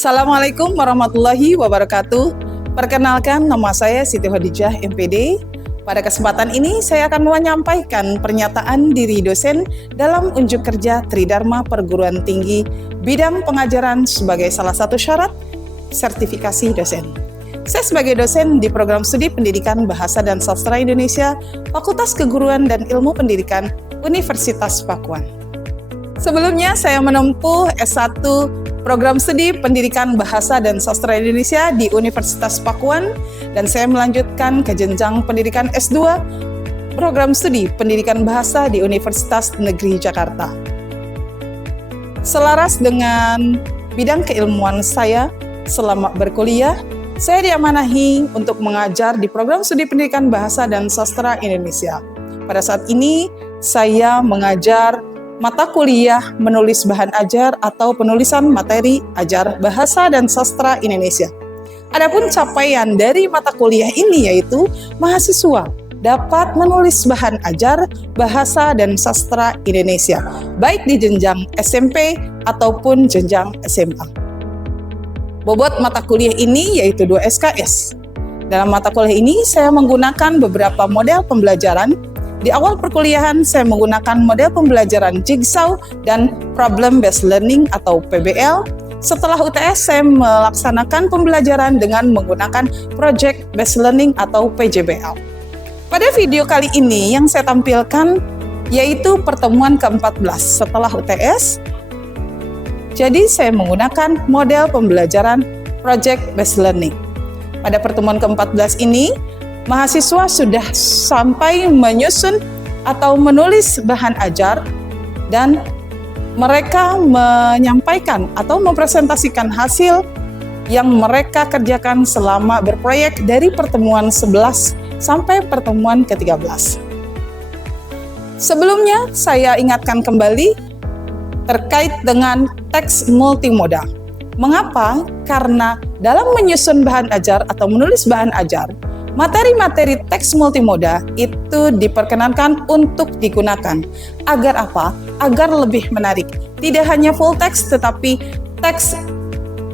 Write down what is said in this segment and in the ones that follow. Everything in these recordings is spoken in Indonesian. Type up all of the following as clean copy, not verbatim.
Assalamualaikum warahmatullahi wabarakatuh. Perkenalkan, nama saya Siti Khadijah, MPD. Pada kesempatan ini saya akan menyampaikan pernyataan diri dosen dalam unjuk kerja Tridharma Perguruan Tinggi bidang pengajaran sebagai salah satu syarat sertifikasi dosen. Saya sebagai dosen di Program Studi Pendidikan Bahasa dan Sastra Indonesia, Fakultas Keguruan dan Ilmu Pendidikan, Universitas Pakuan. Sebelumnya saya menempuh S1 Program Studi Pendidikan Bahasa dan Sastra Indonesia di Universitas Pakuan, dan saya melanjutkan ke jenjang pendidikan S2 Program Studi Pendidikan Bahasa di Universitas Negeri Jakarta. Selaras dengan bidang keilmuan saya selama berkuliah, saya diamanahi untuk mengajar di Program Studi Pendidikan Bahasa dan Sastra Indonesia. Pada saat ini, saya mengajar mata kuliah menulis bahan ajar atau penulisan materi ajar Bahasa dan Sastra Indonesia. Adapun capaian dari mata kuliah ini yaitu mahasiswa dapat menulis bahan ajar Bahasa dan Sastra Indonesia, baik di jenjang SMP ataupun jenjang SMA. Bobot mata kuliah ini yaitu 2 SKS. Dalam mata kuliah ini saya menggunakan beberapa model pembelajaran. Di awal perkuliahan, saya menggunakan model pembelajaran Jigsaw dan Problem Based Learning atau PBL. Setelah UTS, saya melaksanakan pembelajaran dengan menggunakan Project Based Learning atau PJBL. Pada video kali ini yang saya tampilkan yaitu pertemuan ke-14 setelah UTS. Jadi saya menggunakan model pembelajaran Project Based Learning. Pada pertemuan ke-14 ini, mahasiswa sudah sampai menyusun atau menulis bahan ajar dan mereka menyampaikan atau mempresentasikan hasil yang mereka kerjakan selama berproyek dari pertemuan 11 sampai pertemuan ke-13. Sebelumnya saya ingatkan kembali terkait dengan teks multimoda. Mengapa? Karena dalam menyusun bahan ajar atau menulis bahan ajar, materi-materi teks multimoda itu diperkenankan untuk digunakan. Agar apa? Agar lebih menarik. Tidak hanya full text, tetapi teks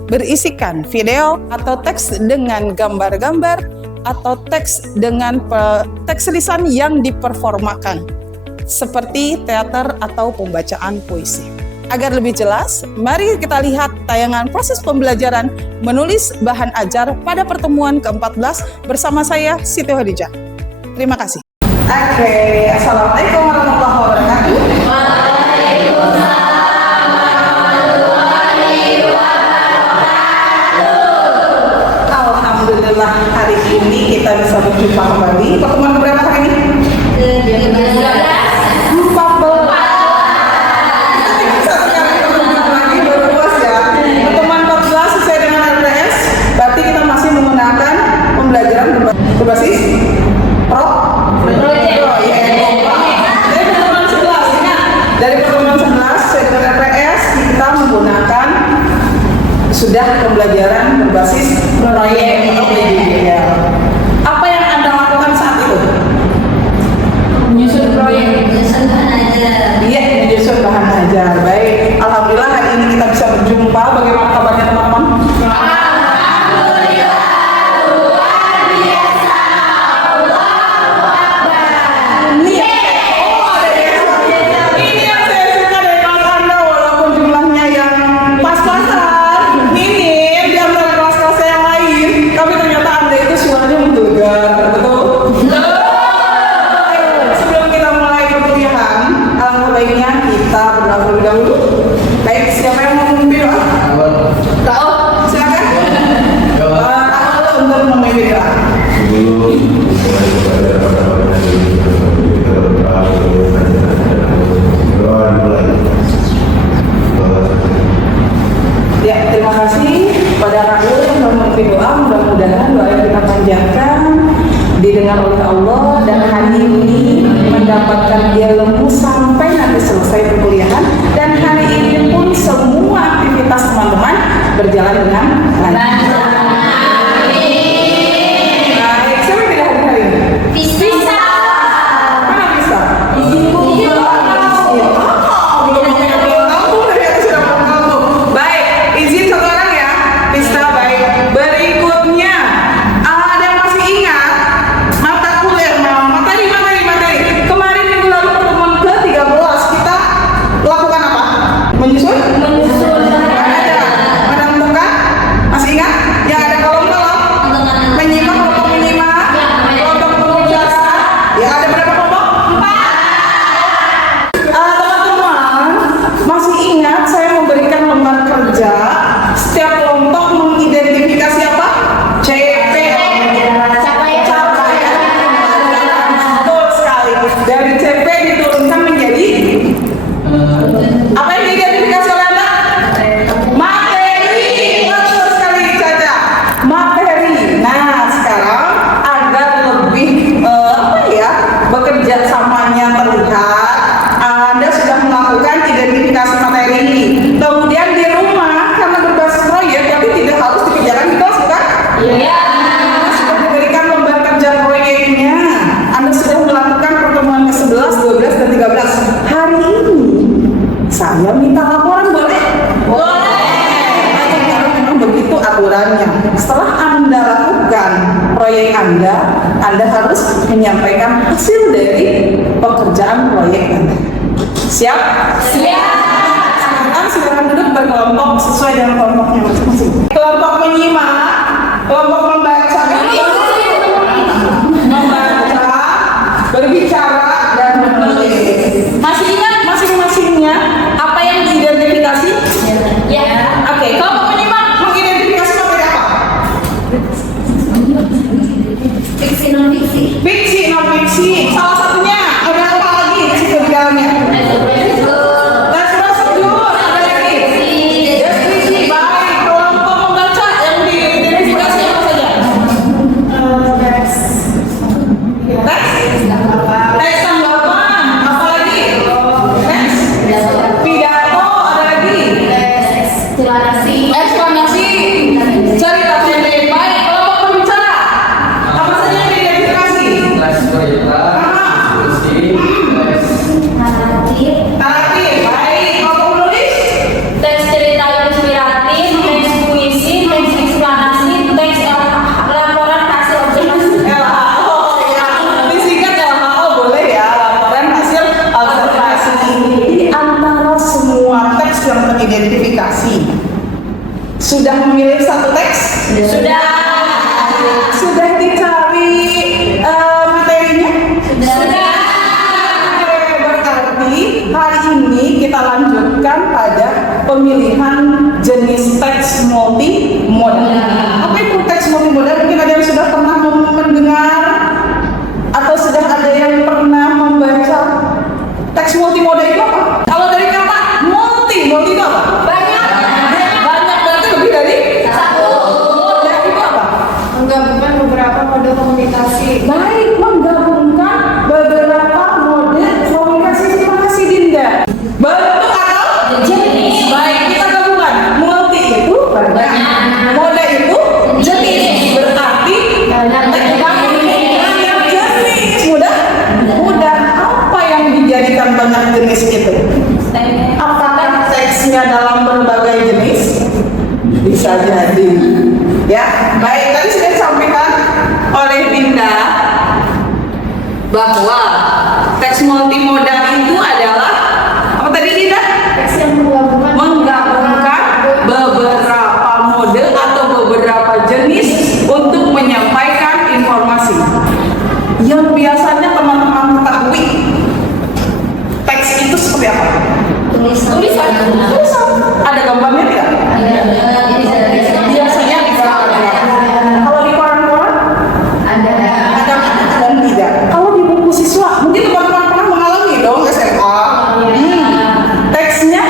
berisikan video atau teks dengan gambar-gambar atau teks dengan teks lisan yang diperformakan, seperti teater atau pembacaan puisi. Agar lebih jelas, mari kita lihat tayangan proses pembelajaran menulis bahan ajar pada pertemuan ke-14 bersama saya, Siti Khadijah. Terima kasih. Oke, Assalamualaikum warahmatullahi wabarakatuh. Waalaikumsalam warahmatullahi wabarakatuh. Alhamdulillah, hari ini kita bisa berjumpa kembali. Pertemuan berapa hari ini? Ke-13. Berbasis dari pertemuan 11 sektor RPS kita menggunakan sudah pembelajaran berbasis proyek atau PJBL. Apa yang Anda lakukan saat itu? Menyusun proyek, Menyusun bahan ajar. iya, menyusun bahan ajar. Baik, alhamdulillah hari ini kita bisa berjumpa. Bagaimana kabarnya teman-teman? Ya, terima kasih pada Raul yang memimpin doa. Mudah-mudahan doa yang kita panjatkan didengar oleh Allah dan hari ini mendapatkan ilmu sampai nanti selesai perkuliahan, dan hari ini pun semua aktivitas teman-teman berjalan dengan lancar. Baik, siapa yang tidak hadir hari ini? Bisa. Mana bisa? Ibu. Baik, izin satu orang ya. saya minta laporan boleh? Karena memang begitu aturannya. Setelah Anda lakukan proyek Anda harus menyampaikan hasil dari pekerjaan proyek Anda. Siap? Silakan duduk berkelompok sesuai dengan kelompoknya masing-masing. Kelompok menyimak, kelompok membaca, berbicara, dan menulis. Masih ingat masing-masingnya apa yang diidentifikasi? Ya. Oke, kelompok menyimak mengidentifikasi materi apa? Fiksi non fiksi. Fiksi, non fiksi. Salah satunya ada apa lagi di situ di dalamnya? Les prosedur, ada lagi. Deskripsi, baik. Kelompok membaca yang diidentifikasi apa saja? Teks. Teks tanggapan, apa lagi? Teks. Pidato, ada lagi. Eksplanasi. Cerita pendek, baik. Kelompok pembicara, apa saja yang diidentifikasi? Naratif, baik. Kelompok menulis. Teks cerita inspiratif, teks puisi, teks eksplanasi, teks laporan hasil observasi. LHO, ya. Disingkat LHO boleh ya, laporan hasil observasi. Jadi antara semua teks yang teridentifikasi, sudah memilih satu teks? Sudah dicari materinya? Sudah. Berarti hari ini kita lanjutkan pada pemilihan jenis teks multimodal. Apa itu teks multimodal? Mungkin ada yang sudah pernah mendengar atau sudah ada yang pernah membaca. Teks multimodal itu apa? Kalau dari kata multi itu apa? Banyak. Banyak, berarti lebih dari Satu. modal itu apa? Menggabungkan beberapa mode komunikasi. Baik, menggabungkan beberapa mode komunikasi. Terima kasih Dinda. Bentuk atau Jenis. baik, kita gabungkan. Multi itu banyak, mode itu jenis. Berarti banyak jenis. Mudah. Apa yang dijadikan banyak jenis itu? Apakah teksnya dalam berbagai jenis? Bisa jadi. Ya, baik. Tadi sudah disampaikan oleh Dinda bahwa teks multimodal itu adalah apa tadi Dinda? Teks yang Menggabungkan beberapa mode atau beberapa jenis untuk menyampaikan informasi. Yang biasanya teman-teman ketahui, teks itu seperti apa? Tulisan. Ada gambarnya tidak? Biasanya kalau di koran-koran ada dan tidak. Kalau di buku siswa, mungkin teman-teman pernah mengalami dong SMA. Teksnya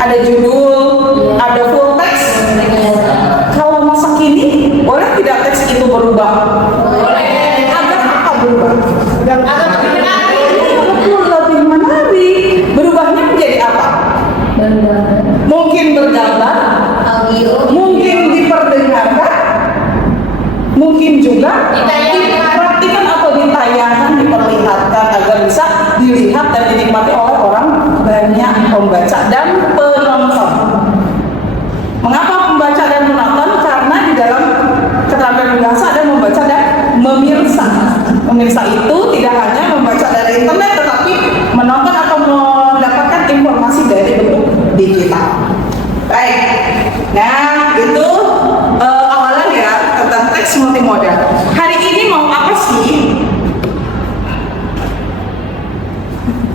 ada judul, ada full teks. Kalau masa kini, boleh tidak teks itu berubah? Boleh. Agar apa berubah? Agar Lebih menarik. Berubahnya menjadi apa? Mungkin bergambar, Audio. mungkin diperdengarkan, mungkin juga Ditayangkan. dipraktikkan atau ditayangkan, diperlihatkan agar bisa dilihat dan dinikmati oleh orang banyak pembaca dan penonton. Mengapa pembaca dan penonton? Karena di dalam keterampilan bahasa ada membaca dan memirsa. Memirsa itu tidak hanya membaca dari internet, tetapi menonton atau mendapatkan informasi dari bentuk digital. Baik, nah itu awalan ya tentang teks multimodal. Hari ini mau apa sih?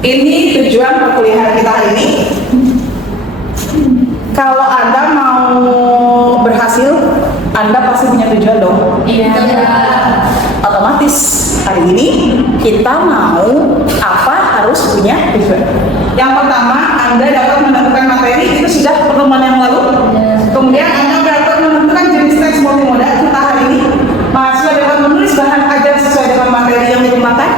Ini tujuan perkuliahan kita hari ini. Kalau Anda mau berhasil, Anda pasti punya tujuan dong. Iya. Otomatis hari ini kita mau apa harus punya tujuan. Yang pertama, Anda dapat menentukan materi, itu sudah pertemuan yang lalu. Kemudian Anda dapat menentukan jenis teks multimodal. Kita hari ini mahasiswa dapat menulis bahan ajar sesuai dengan materi yang dikembangkan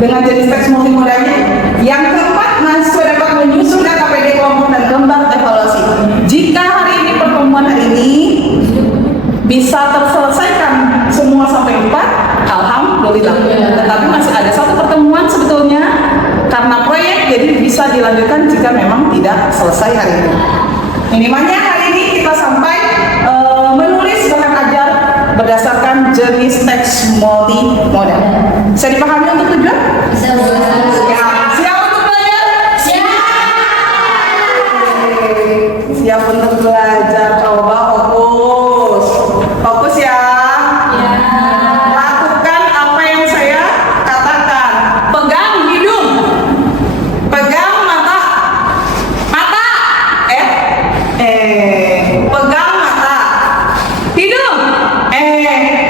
dengan jenis teks multimodalnya. Yang keempat, mahasiswa dapat menyusun KPD kelompok dan gambar evaluasi. Jika hari ini pertemuan hari ini bisa terselesaikan semua sampai 4, alhamdulillah. Tetapi masih ada satu pertemuan sebetulnya karena proyek, jadi bisa bisa dilanjutkan jika memang tidak selesai hari ini. Minimalnya hari ini kita sampai menulis bahan ajar berdasarkan jenis teks multimodal. Bisa dipahami untuk tujuan? Siap untuk belajar? Siap untuk belajar. Coba fokus. Fokus ya. Lakukan apa yang saya katakan. Pegang hidung. Pegang mata. Mata. Pegang mata. Hidung.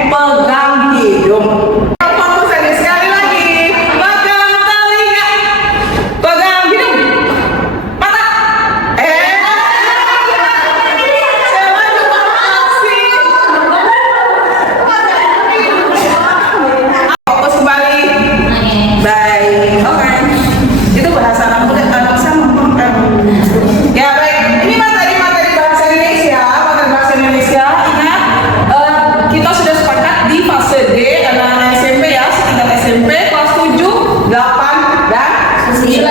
Pegang hidung. Fokus aja sekali lagi. Pegang telinga. Pegang hidung. Mata. Fokus kembali. Baik. Oke. Itu bahasa anak muda. Anak sama. Ya baik. Ini materi bahasa Indonesia. Materi bahasa Indonesia. Ingat, kita sudah sepakat di fase D anak-anak SMP ya, setingkat SMP kelas 7, 8, dan 9.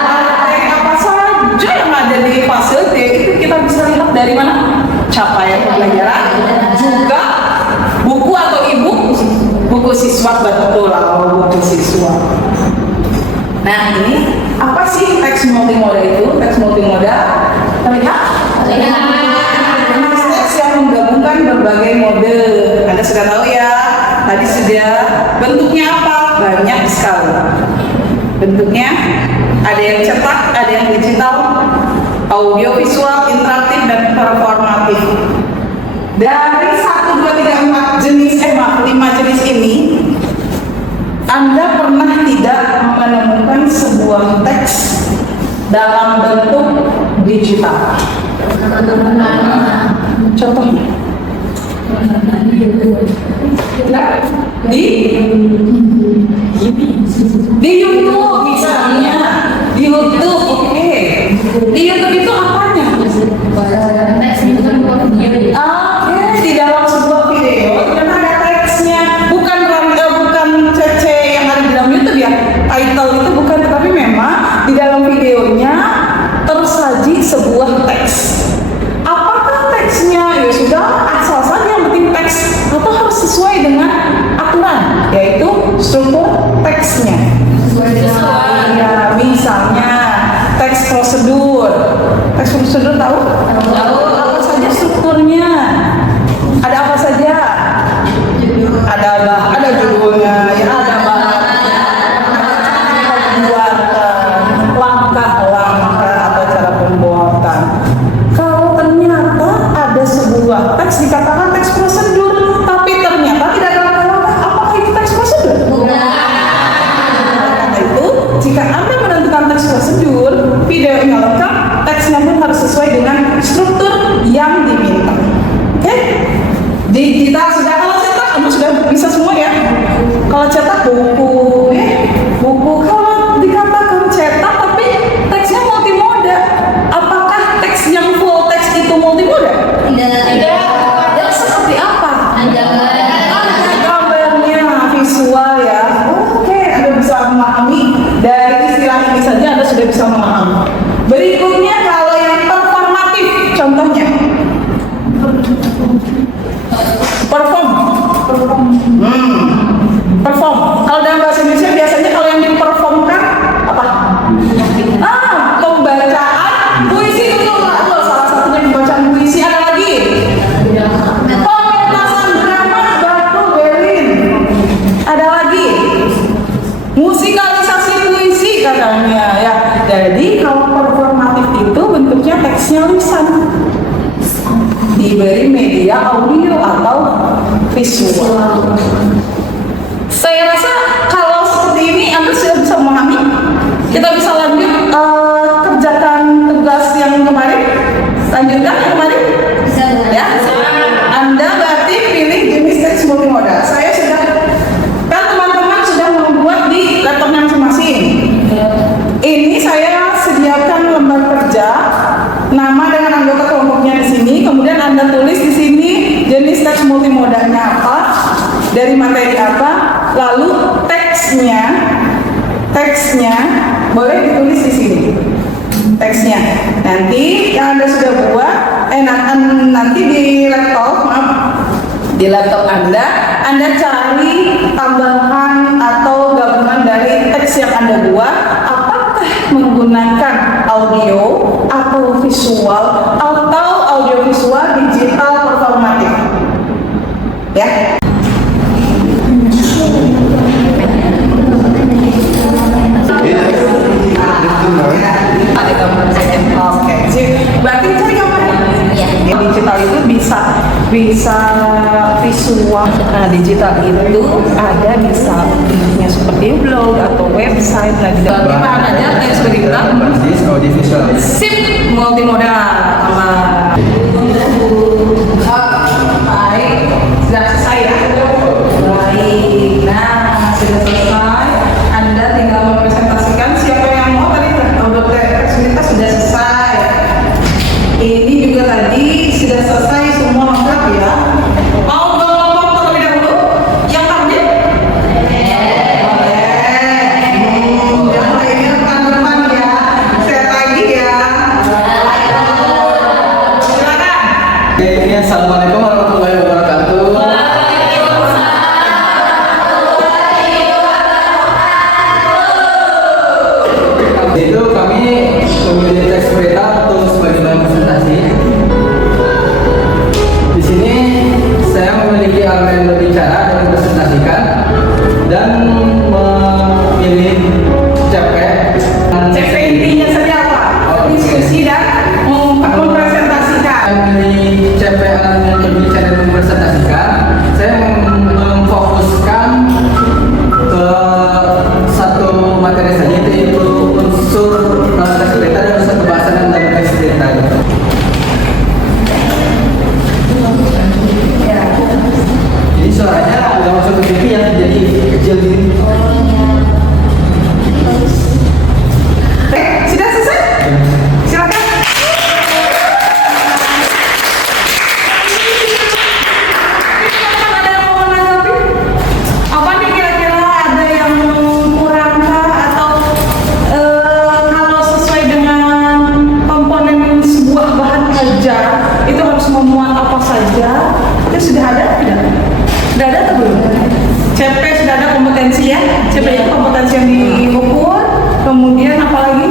Materi apa saja yang ada di fase D itu kita bisa lihat dari mana? Capaian pembelajaran, juga buku atau e-book, buku siswa, betul lah buku siswa. Nah ini apa sih teks multimodal itu? Teks multimodal terlihat? Teks yang menggabungkan berbagai mode. Anda sudah tahu ya, tadi sudah. Bentuknya apa? Banyak sekali. Bentuknya ada yang cetak, ada yang digital, audio visual, interaktif, dan performatif. Dari 1, 2, 3, 4 jenis 5 jenis ini, Anda pernah tidak menemukan sebuah teks dalam bentuk digital? Contohnya? Di YouTube misalnya. Di YouTube, oke. Di YouTube itu apanya? Di dalam sebuah video ternyata ada teksnya, bukan CC yang ada di dalam YouTube ya. Title itu bukan, tetapi memang di dalam videonya tersaji sebuah teks. Apakah teksnya? Ya sudah, asal saja yang penting teks, atau harus sesuai dengan aturan, yaitu struktur teksnya. Ya, misalnya teks prosedur. Teks prosedur tahu? Apa saja strukturnya? Ada apa saja? Ada judulnya, ya ada pembuatan, langkah-langkah atau cara pembuatan. Kalau ternyata ada sebuah teks dikatakan teks prosedur, tapi ternyata tidak ada langkah-langkah, apakah itu teks prosedur? Karena itu, jika Anda menentukan teks prosedur, videonya lengkap, teksnya pun harus sesuai dengan struktur yang diminta. Oke? Kita sudah, kalau cetak, Anda sudah bisa semua ya. Kalau cetak buku, kalau dikatakan cetak tapi teksnya multimoda, apakah teks yang full teks itu multimoda? Tidak. Seperti apa? Ada gambarnya, visual ya. Oke, Anda bisa memahami dari istilah ini saja, Anda sudah bisa memahami. Berikutnya kalau yang performatif, contohnya perform. Kalau dalam bahasa Indonesia biasanya kalau yang diperformkan apa? Pembacaan puisi, betul. Salah satunya pembacaan puisi. Ada lagi? Pementasan drama, betul, Berlin. Ada lagi? Musikalisasi puisi katanya ya. Jadi kalau performatif itu bentuknya teksnya lisan, diberi media audio atau visual. Saya rasa kalau seperti ini Anda sudah bisa memahami. Kita bisa lanjut kerjakan tugas yang kemarin. Lanjutkan yang kemarin. Ya. Anda berarti pilih jenis teks multimodal. Saya sudah, kan teman-teman sudah membuat di laptopnya masing-masing. Ini saya sediakan lembar kerja, nama dengan anggota kelompoknya di sini. Kemudian Anda tulis di sini jenis teks multimodalnya apa, dari materi apa, lalu teksnya boleh ditulis di sini teksnya. Nanti yang Anda sudah buat, nanti di laptop Anda cari tambahan atau gabungan dari teks yang Anda buat, apakah menggunakan audio atau visual atau audiovisual digital performatif. Ya. Oke, berarti cari gambar. Digital itu bisa visual. Nah, digital itu ada bisa bentuknya seperti blog atau website. Nah, di dalam ada teks berita sip multimodal sama. Baik, sudah selesai ya. Baik, nah sudah selesai. Anda tinggal mempresentasikan siapa yang mau tadi. Teks berita sudah selesai. Ini juga tadi sudah selesai semua lengkap ya. Mau kelompok terlebih dahulu? Yang hadir? Boleh. Jangan lainnya rekan-rekan ya. Saya lagi ya. Silakan. Oke, assalamualaikum warahmatullahi wabarakatuh. Itu kami memilih teks berita untuk sebagai bahan presentasi. Di sini saya memiliki elemen berbicara dan presentasikan dan memilih CP. CP intinya saja apa? Diskusi dan mempresentasikan. Saya memilih CP elemen berbicara dan mempresentasikan. Saya memfokuskan ke satu materi saja, yaitu unsur teks berita dan unsur kebahasan dalam teks berita. Jadi suaranya udah masuk ke TV ya, jadi kecil gini. Sudah selesai? Silakan. Ada yang mau menanggapi? Apa nih kira-kira ada yang kurang kah atau kalau sesuai dengan komponen sebuah bahan kerja itu harus memuat apa saja? Itu sudah ada tidak? Sudah ada atau belum? CP sudah ada kompetensi ya? CP itu kompetensi yang diukur. Kemudian apa lagi?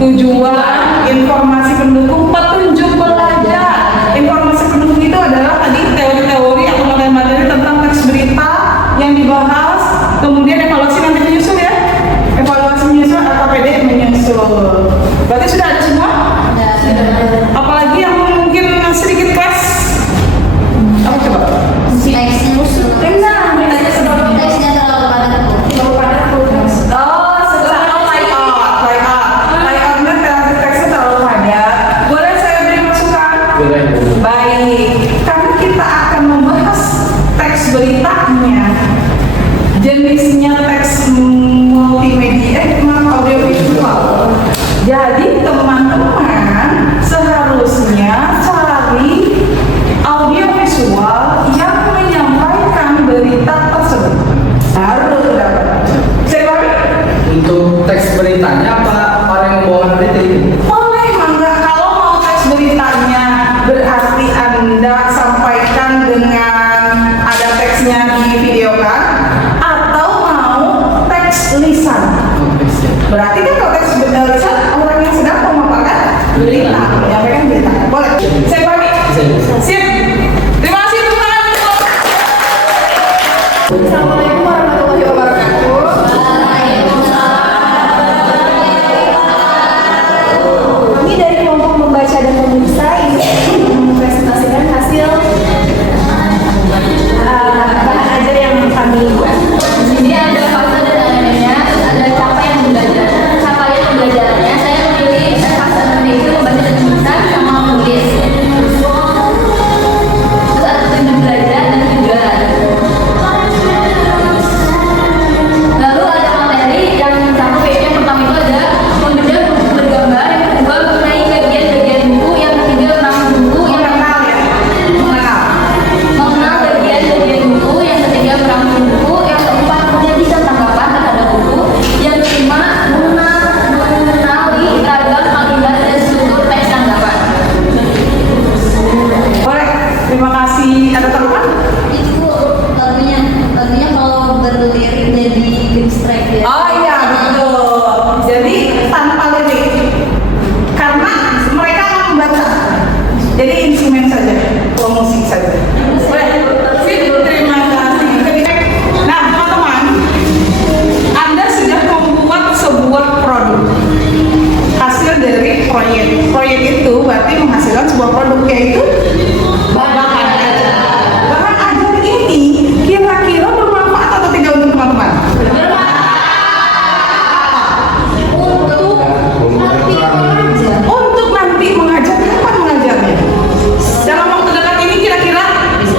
Tujuan, informasi pendukung, petunjuk belajar. Informasi pendukung itu adalah tadi teori-teori atau materi-materi tentang teks berita yang dibahas. Kemudian evaluasi nanti menyusul ya. Evaluasi menyusul atau PD menyusul. Berarti sudah ada semua? Apalagi yang mungkin sedikit kelas? Apa coba? Teksnya terlalu padat. Baik, karena kita akan membahas teks beritanya, jenisnya teks multimedia, audiovisual. Jadi teman-teman seharusnya cari audiovisual yang menyampaikan berita tersebut. Harus dapat. Saya pahami? Untuk teks beritanya apa orang yang membawa berita ini? Boleh, mangga. Kalau mau teks beritanya berarti Anda sampaikan dengan ada teksnya di video kan? Atau mau teks lisan? Berarti kan kalau teks lisan orang yang sedang memaparkan berita, menyampaikan berita. Boleh? Saya pahami? Sip. Terima kasih tepuk tangan. Assalamualaikum warahmatullahi wabarakatuh. Kami dari kelompok membaca dan pemirsa ini mempresentasikan hasil bahan ajar yang kami buat. Ini ada fakta dan adanya, ada capaian pembelajaran. Capaian pembelajarannya saya memilih fakta dan itu membaca dan menulis sama menulis. Terus ada tujuan belajar dan tujuan. proyek. Proyek itu berarti menghasilkan sebuah produk, yaitu bahan ajar. Bahan ajar ini kira-kira bermanfaat atau tidak untuk teman-teman? Untuk nanti mengajar, kapan mengajarnya? Dalam waktu dekat ini kira-kira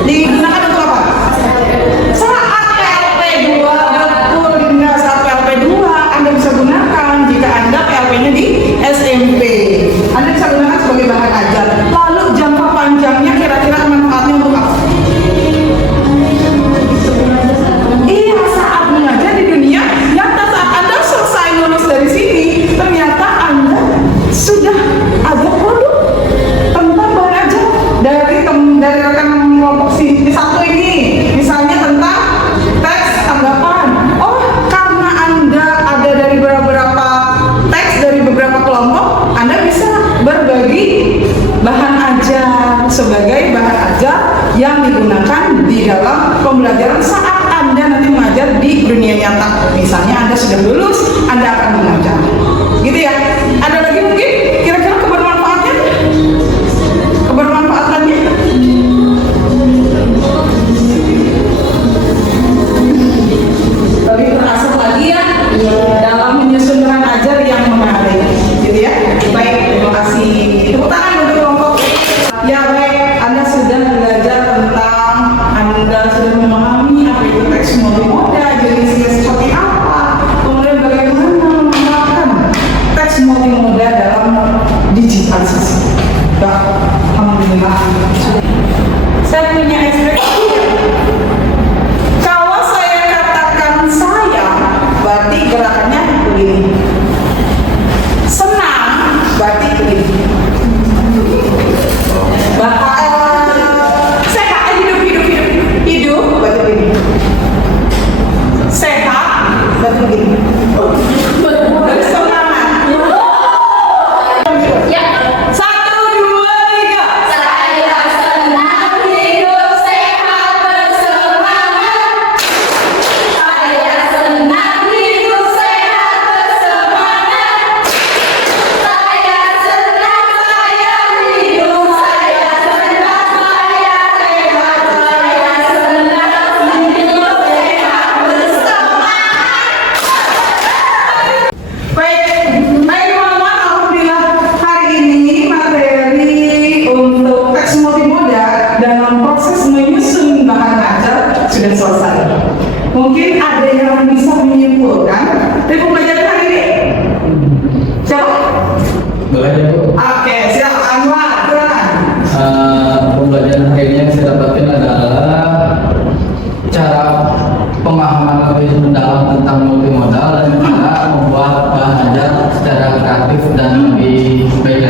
digunakan untuk apa? Saat PLP 2, betul Dinda, saat PLP 2 Anda bisa gunakan jika Anda PLP-nya di SMP. Anda bisa gunakan sebagai bahan ajar. Lalu jangka panjangnya kira-kira manfaatnya untuk apa? Iya, saat mengajar di dunia nyata, saat Anda selesai lulus dari sini, ternyata Anda sudah ada produk tentang bahan ajar dari rekan kelompok satu ini, misalnya tentang teks tanggapan. Oh, karena Anda ada dari beberapa teks dari beberapa kelompok, Anda bisa berbagi bahan ajar sebagai bahan ajar yang digunakan di dalam pembelajaran saat Anda nanti mengajar di dunia nyata. Misalnya Anda sudah lulus, Anda akan mengajar. Gitu ya. Ada lagi mungkin kira-kira kebermanfaatnya? Kebermanfaatannya? Lebih terasa lagi ya dalam menyusun bahan ajar yang menarik, gitu ya. Baik, terima kasih. Tepuk tangan untuk kelompok. Ya baik, Anda sudah belajar tentang, Anda sudah memahami apa itu teks multimoda, jenisnya seperti apa, kemudian bagaimana menerapkan teks multimoda dalam digitalisasi. Alhamdulillah. Saya punya ekspektasi. Kalau saya katakan saya, berarti gerakannya begini. Senang, berarti begini. Sehat, hidup, berarti begini. Sehat, berarti begini. Bersemangat. Ya. 1, 2, 3. Saya senang hidup sehat bersemangat. Saya senang hidup sehat bersemangat. Saya senang saya hidup. Saya senang saya sehat. Saya senang hidup sehat bersemangat. Baik, teman-teman, alhamdulillah hari ini materi untuk teks multimoda dalam proses menyusun bahan ajar sudah selesai. Mungkin ada yang bisa menyimpulkan dari pembelajaran hari ini? Siapa? Boleh ya Bu? Oke, siap. Anwar, silakan. Pembelajaran hari ini yang saya dapatkan adalah cara pemahaman lebih mendalam tentang multimodal dan cara membuat bahan ajar secara kreatif dan lebih baik